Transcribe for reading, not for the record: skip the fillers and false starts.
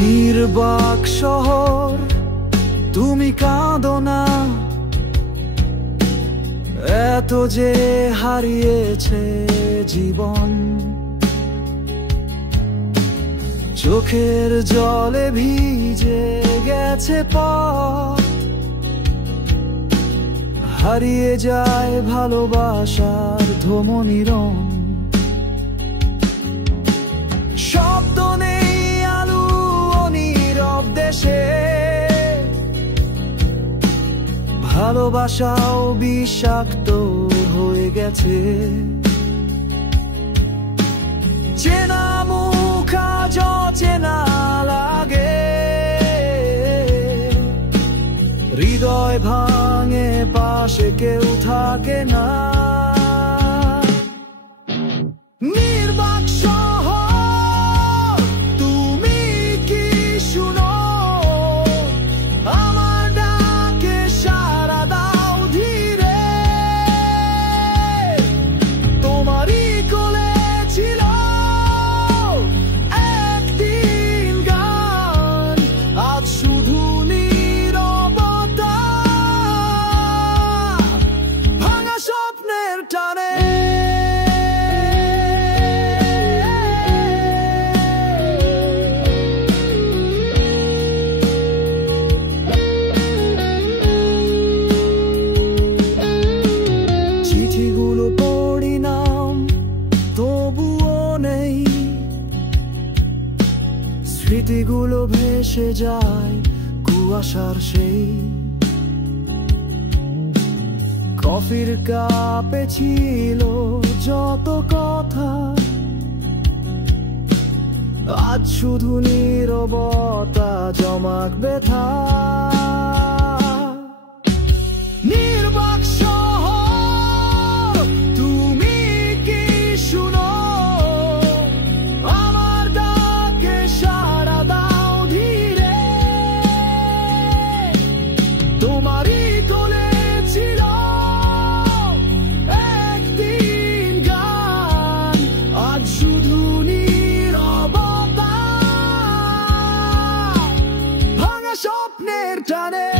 নির্বাক শহর তুমি কাঁদো না, এত যে হারিয়েছে জীবন। চোখের জলে ভিজে গেছে পথ, হারিয়ে যায় ভালোবাসার ধমনীরণ। শব্দ নেই, আলো নীরব দেশে, ভালোবাসাও বিষাক্ত হয়ে গেছে। চেনা মুখ আজ অচেনা লাগে, হৃদয় ভাঙে পাশে কেউ থাকে না। নির্বাক শহর তুমি কি শুনো, আমার ডাকে সাড়া দাও ধীরে। তোমারই কোলে ছিল একদিন গান, আজ শুধু নীরবতা, ভাঙা স্বপ্নের টানে। চিঠিগুলো পড়ি নাম তবুও নেই, স্মৃতিগুলো ভেসে যায় কুয়াশার সেই। কফির কাপে ছিল যত কথা, আজ শুধু নীরবতা জমাক ব্যথা। নির্বাক শহর তুমি কি শুনো, আমার ডাকে সাড়া দাও ধীরে। তোমারই কোলে ছিল একদিন গান, আজ শুধু নীরবতা, ভাঙা স্বপ্নের টানে।